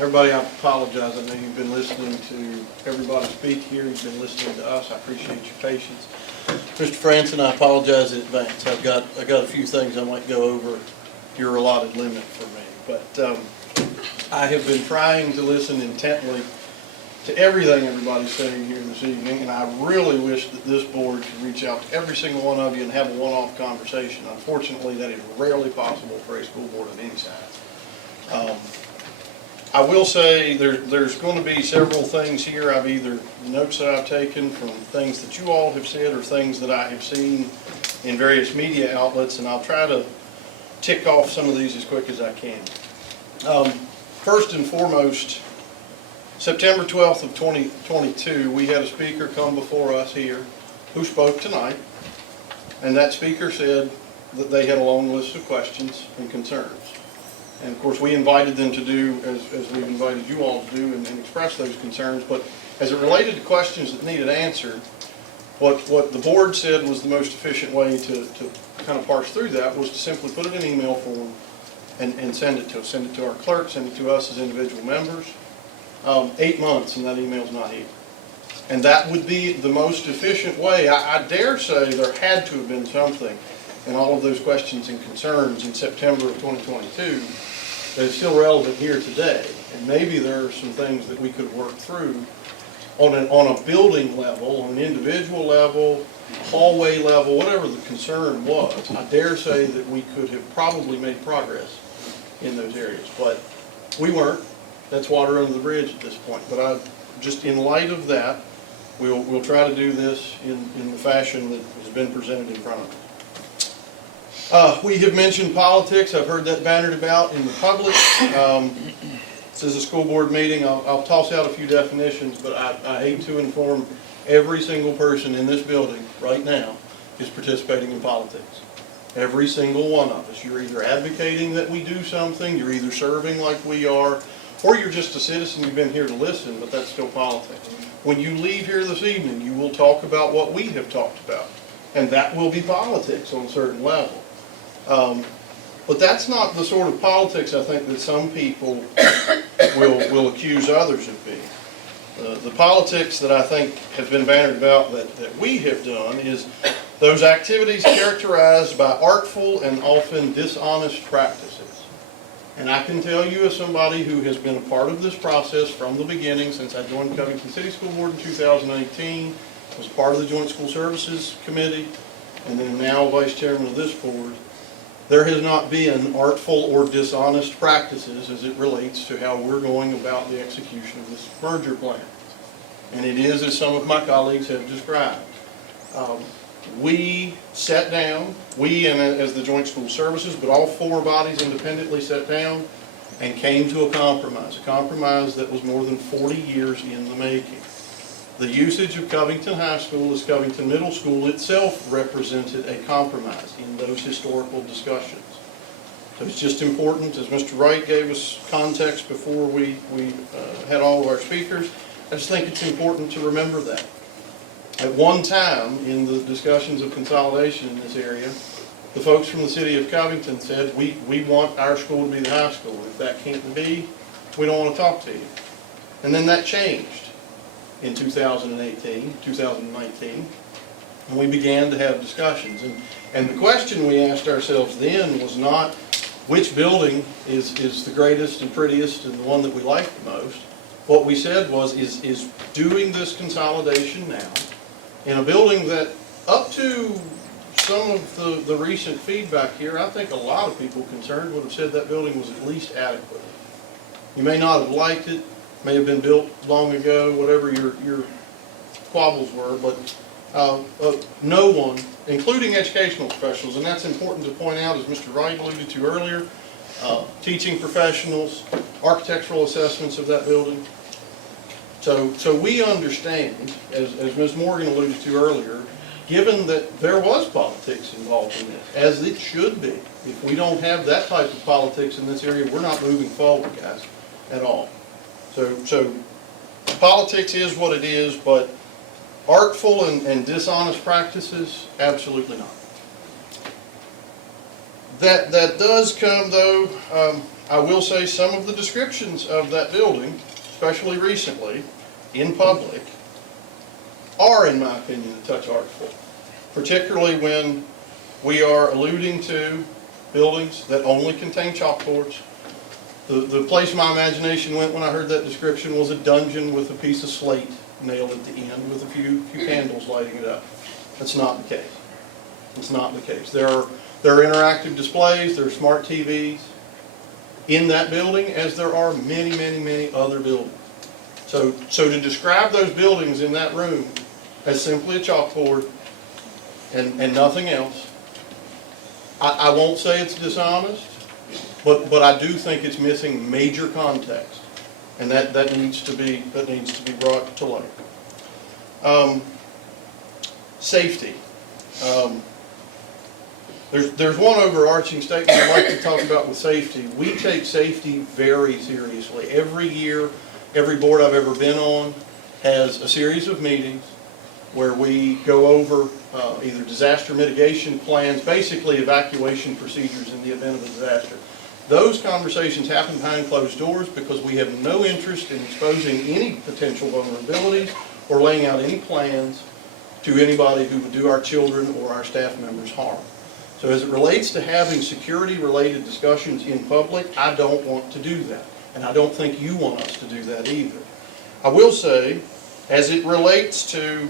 Everybody, I apologize. I know you've been listening to everybody speak here. You've been listening to us. I appreciate your patience. Mr. Franson, I apologize in advance. I've got a few things I might go over your allotted limit for me. But I have been trying to listen intently to everything everybody's saying here this evening, and I really wish that this board could reach out to every single one of you and have a one-off conversation. Unfortunately, that is rarely possible for a school board of any size. I will say there's going to be several things here. I've either notes that I've taken from things that you all have said or things that I have seen in various media outlets, and I'll try to tick off some of these as quick as I can. First and foremost, September 12th of 2022, we had a speaker come before us here who spoke tonight, and that speaker said that they had a long list of questions and concerns. And of course, we invited them to do, as we've invited you all to do, and express those concerns. But as it related to questions that needed answered, what the board said was the most efficient way to kind of parse through that was to simply put it in email form and send it to us. Send it to our clerk, send it to us as individual members. 8 months and that email's not here. And that would be the most efficient way. I dare say there had to have been something in all of those questions and concerns in September of 2022 that is still relevant here today. And maybe there are some things that we could work through on a building level, on an individual level, hallway level, whatever the concern was. I dare say that we could have probably made progress in those areas, but we weren't. That's water under the bridge at this point. But just in light of that, we'll try to do this in the fashion that has been presented in front of us. We have mentioned politics. I've heard that bannered about in the public. This is a school board meeting. I'll toss out a few definitions, but I hate to inform every single person in this building right now is participating in politics. Every single one of us. You're either advocating that we do something, you're either serving like we are, or you're just a citizen, you've been here to listen, but that's still politics. When you leave here this evening, you will talk about what we have talked about, and that will be politics on a certain level. But that's not the sort of politics I think that some people will accuse others of being. The politics that I think has been bannered about that we have done is those activities characterized by artful and often dishonest practices. And I can tell you as somebody who has been a part of this process from the beginning since I joined Covington City School Board in 2018, was part of the Joint School Services Committee, and then now Vice Chairman of this board, there has not been artful or dishonest practices as it relates to how we're going about the execution of this merger plan. And it is, as some of my colleagues have described. We sat down, we and as the Joint School Services, but all four bodies independently sat down and came to a compromise that was more than 40 years in the making. The usage of Covington High School as Covington Middle School itself represented a compromise in those historical discussions. So it's just important, as Mr. Wright gave us context before we had all of our speakers, I just think it's important to remember that. At one time in the discussions of consolidation in this area, the folks from the city of Covington said, we want our school to be the high school. If that can't be, we don't want to talk to you. And then that changed in 2019, and we began to have discussions. And the question we asked ourselves then was not which building is the greatest and prettiest and the one that we like the most. What we said was, is doing this consolidation now in a building that, up to some of the recent feedback here, I think a lot of people concerned would have said that building was at least adequate. You may not have liked it, may have been built long ago, whatever your quabbles were, but no one, including educational professionals, and that's important to point out, as Mr. Wright alluded to earlier, teaching professionals, architectural assessments of that building. So we understand, as Ms. Morgan alluded to earlier, given that there was politics involved in this, as it should be. If we don't have that type of politics in this area, we're not moving forward, guys, at all. So politics is what it is, but artful and dishonest practices, absolutely not. That does come, though, I will say some of the descriptions of that building, especially recently, in public, are, in my opinion, a touch artful. Particularly when we are alluding to buildings that only contain chalkboards. The place my imagination went when I heard that description was a dungeon with a piece of slate nailed at the end with a few candles lighting it up. That's not the case. It's not the case. There are interactive displays, there are smart TVs in that building, as there are many, many, many other buildings. So to describe those buildings in that room as simply a chalkboard and nothing else, I won't say it's dishonest, but I do think it's missing major context, and that needs to be brought to light. Safety. There's one overarching statement I'd like to talk about with safety. We take safety very seriously. Every year, every board I've ever been on has a series of meetings where we go over either disaster mitigation plans, basically evacuation procedures in the event of a disaster. Those conversations happen behind closed doors because we have no interest in exposing any potential vulnerabilities or laying out any plans to anybody who would do our children or our staff members harm. So as it relates to having security-related discussions in public, I don't want to do that. And I don't think you want us to do that either. I will say, as it relates to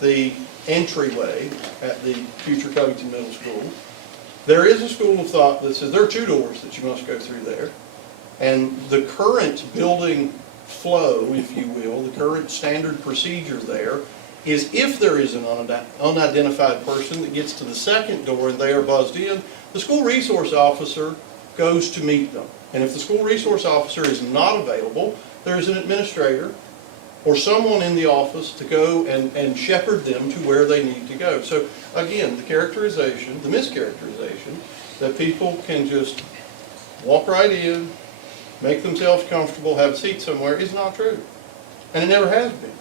the entryway at the future Covington Middle School, there is a school of thought that says there are two doors that you must go through there. And the current building flow, if you will, the current standard procedure there is if there is an unidentified person that gets to the second door and they are buzzed in, the school resource officer goes to meet them. And if the school resource officer is not available, there is an administrator or someone in the office to go and shepherd them to where they need to go. So again, the characterization, the mischaracterization, that people can just walk right in, make themselves comfortable, have a seat somewhere is not true. And it never has been.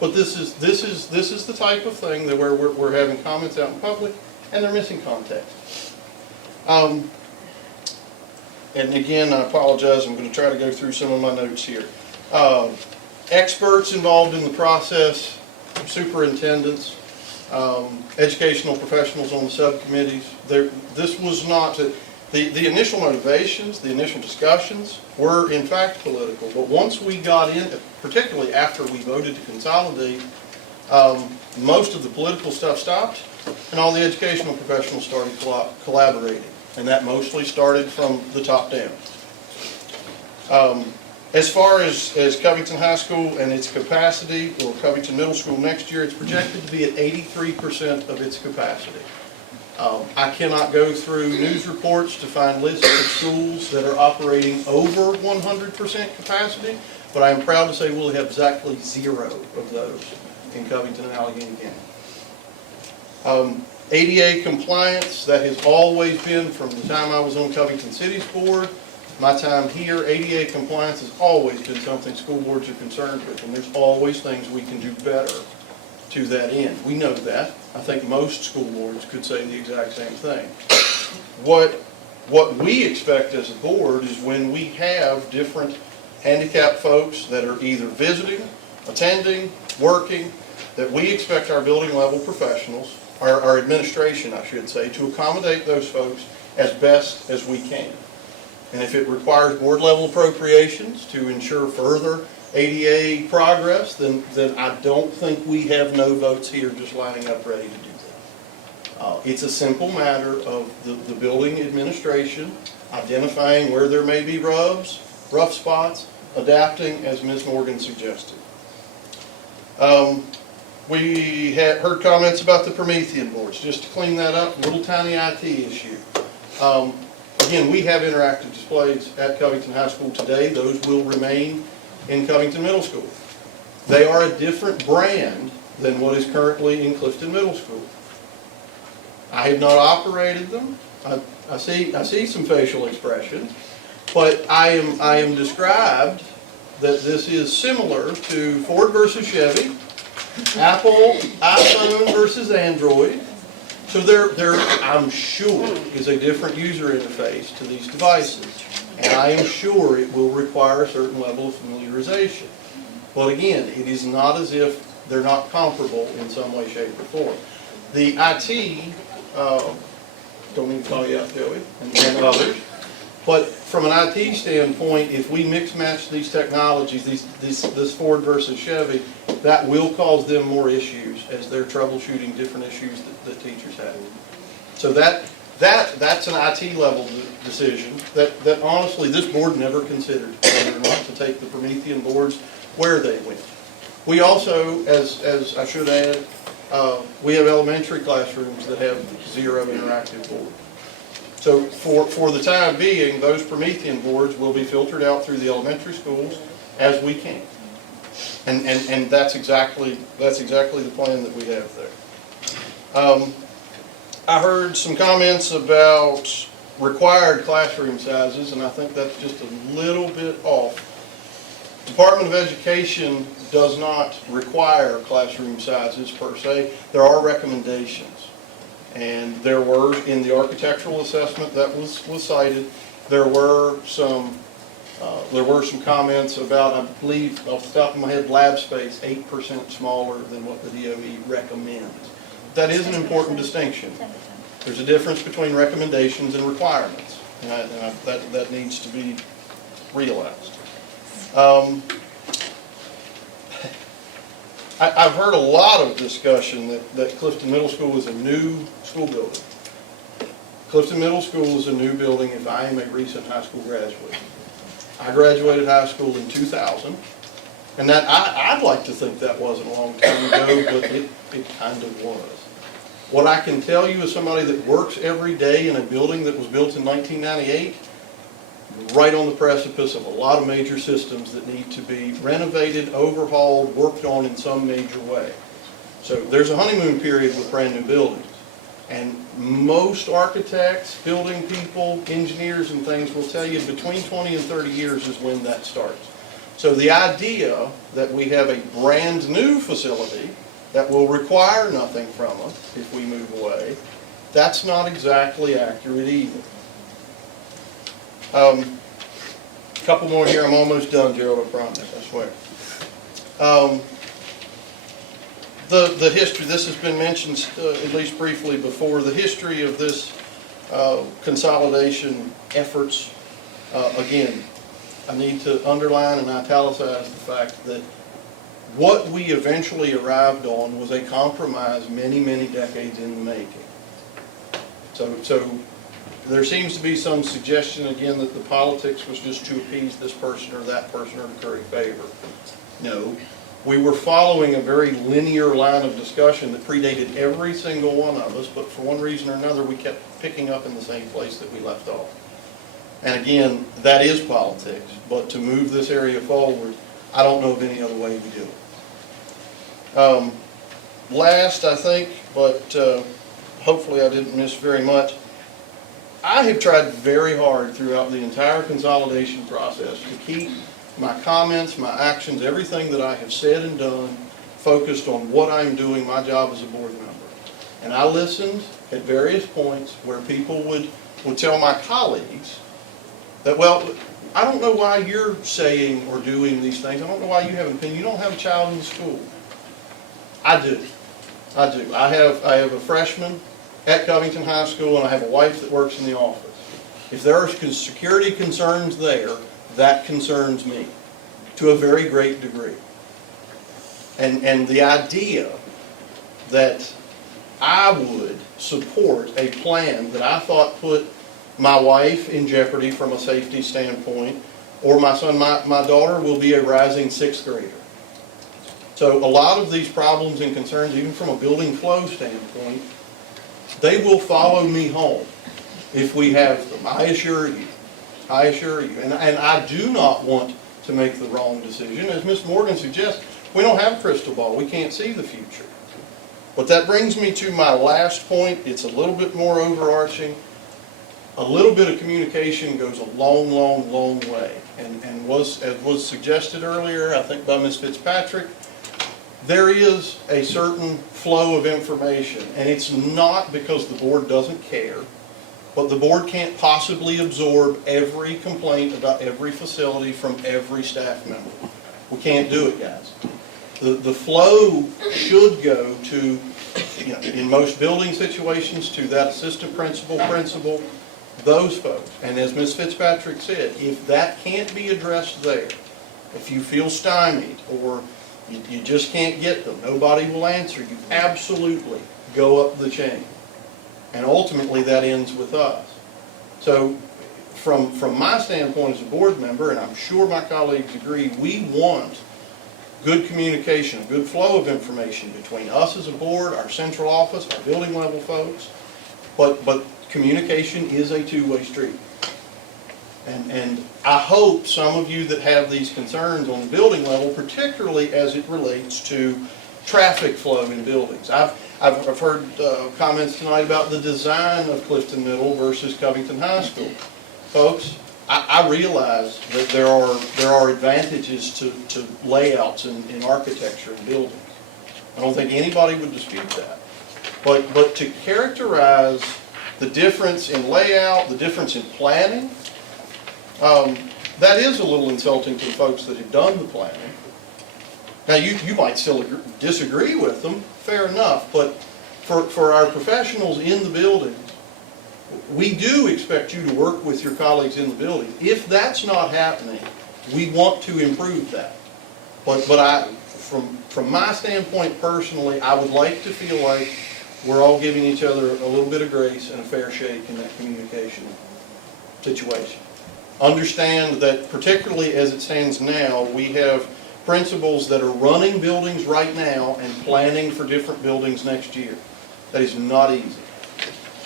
But this is the type of thing that where we're having comments out in public and they're missing context. And again, I apologize, I'm going to try to go through some of my notes here. Experts involved in the process, superintendents, educational professionals on the subcommittees. This was not, the initial motivations, the initial discussions were in fact political, but once we got in, particularly after we voted to consolidate, most of the political stuff stopped and all the educational professionals started collaborating. And that mostly started from the top down. As far as Covington High School and its capacity, or Covington Middle School next year, it's projected to be at 83% of its capacity. I cannot go through news reports to find lists of schools that are operating over 100% capacity, but I am proud to say we'll have exactly 0 of those in Covington and Alleghany County. ADA compliance, that has always been, from the time I was on Covington City's board, my time here, ADA compliance has always been something school boards are concerned with, and there's always things we can do better to that end. We know that. I think most school boards could say the exact same thing. What we expect as a board is when we have different handicapped folks that are either visiting, attending, working, that we expect our building level professionals, our administration I should say, to accommodate those folks as best as we can. And if it requires board level appropriations to ensure further ADA progress, then I don't think we have no votes here just lining up ready to do that. It's a simple matter of the building administration identifying where there may be rubs, rough spots, adapting as Ms. Morgan suggested. We had heard comments about the Promethean boards. Just to clean that up, a little tiny IT issue. Again, we have interactive displays at Covington High School today. Those will remain in Covington Middle School. They are a different brand than what is currently in Clifton Middle School. I have not operated them. I see some facial expressions, but I am described that this is similar to Ford versus Chevy, Apple, iPhone versus Android. So there, I'm sure, is a different user interface to these devices. And I am sure it will require a certain level of familiarization. But again, it is not as if they're not comparable in some way, shape, or form. The IT, don't need to call you out, Joey, and others, but from an IT standpoint, if we mix match these technologies, this Ford versus Chevy, that will cause them more issues as they're troubleshooting different issues that teachers have. So that's an IT level decision that honestly this board never considered whether or not to take the Promethean boards where they went. We also, as I should add, we have elementary classrooms that have 0 interactive boards. So for the time being, those Promethean boards will be filtered out through the elementary schools as we can. And that's exactly the plan that we have there. I heard some comments about required classroom sizes, and I think that's just a little bit off. Department of Education does not require classroom sizes per se. There are recommendations. And there were, in the architectural assessment that was cited, there were some comments about, I believe, off the top of my head, lab space 8% smaller than what the DOE recommends. That is an important distinction. There's a difference between recommendations and requirements, and that needs to be realized. I've heard a lot of discussion that Clifton Middle School is a new school building. Clifton Middle School is a new building if I am a recent high school graduate. I graduated high school in 2000, and that I'd like to think that wasn't a long time ago, but it kind of was. What I can tell you as somebody that works every day in a building that was built in 1998, right on the precipice of a lot of major systems that need to be renovated, overhauled, worked on in some major way. So there's a honeymoon period with brand new buildings. And most architects, building people, engineers and things will tell you between 20 and 30 years is when that starts. So the idea that we have a brand new facility that will require nothing from us if we move away, that's not exactly accurate either. A couple more here. I'm almost done, Gerald, I promise, I swear. The history, this has been mentioned at least briefly before, the history of this consolidation efforts. Again, I need to underline and italicize the fact that what we eventually arrived on was a compromise many, many decades in the making. So there seems to be some suggestion again that the politics was just to appease this person or that person or to curry favor. No, we were following a very linear line of discussion that predated every single one of us, but for one reason or another we kept picking up in the same place that we left off. And again, that is politics, but to move this area forward, I don't know of any other way we do it. Last, I think, but hopefully I didn't miss very much, I have tried very hard throughout the entire consolidation process to keep my comments, my actions, everything that I have said and done focused on what I'm doing, my job as a board member. And I listened at various points where people would tell my colleagues that, well, I don't know why you're saying or doing these things. I don't know why you have an opinion. You don't have a child in the school. I do. I do. I have a freshman at Covington High School, and I have a wife that works in the office. If there are security concerns there, that concerns me to a very great degree. And the idea that I would support a plan that I thought put my wife in jeopardy from a safety standpoint, or my son, my daughter will be a rising 6th grader. So a lot of these problems and concerns, even from a building flow standpoint, they will follow me home if we have them. I assure you. I assure you. And I do not want to make the wrong decision. As Ms. Morgan suggests, we don't have a crystal ball. We can't see the future. But that brings me to my last point. It's a little bit more overarching. A little bit of communication goes a long, long, long way. And as was suggested earlier, I think by Ms. Fitzpatrick, there is a certain flow of information. And it's not because the board doesn't care, But the board can't possibly absorb every complaint about every facility from every staff member. We can't do it, guys. The flow should go to, in most building situations, to that assistant principal, those folks. And as Ms. Fitzpatrick said, if that can't be addressed there, if you feel stymied or you just can't get them, nobody will answer, you absolutely go up the chain. And ultimately that ends with us. So from my standpoint as a board member, and I'm sure my colleagues agree, we want good communication, a good flow of information between us as a board, our central office, our building level folks, but communication is a two-way street. And I hope some of you that have these concerns on the building level, particularly as it relates to traffic flow in buildings. I've heard comments tonight about the design of Clifton Middle versus Covington High School. Folks, I realize that there are advantages to layouts in architecture and buildings. I don't think anybody would dispute that. But to characterize the difference in layout, the difference in planning, that is a little insulting to the folks that have done the planning. Now, you might still disagree with them, fair enough, but for our professionals in the building, we do expect you to work with your colleagues in the building. If that's not happening, we want to improve that. But from my standpoint personally, I would like to feel like we're all giving each other a little bit of grace and a fair shake in that communication situation. Understand that particularly as it stands now, we have principals that are running buildings right now and planning for different buildings next year. That is not easy.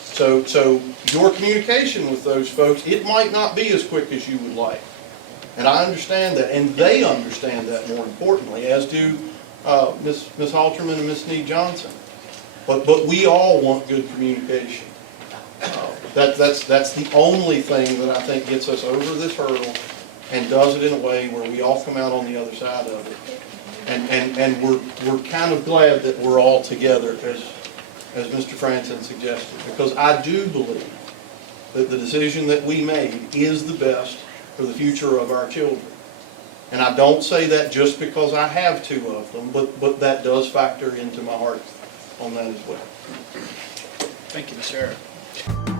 So your communication with those folks, it might not be as quick as you would like. And I understand that, and they understand that more importantly, as do Ms. Halterman and Ms. Snead Johnson. But we all want good communication. That's the only thing that I think gets us over this hurdle and does it in a way where we all come out on the other side of it. And we're kind of glad that we're all together, as Mr. Franson suggested, because I do believe that the decision that we made is the best for the future of our children. And I don't say that just because I have two of them, but that does factor into my heart on that as well. Thank you, Ms. Arritt.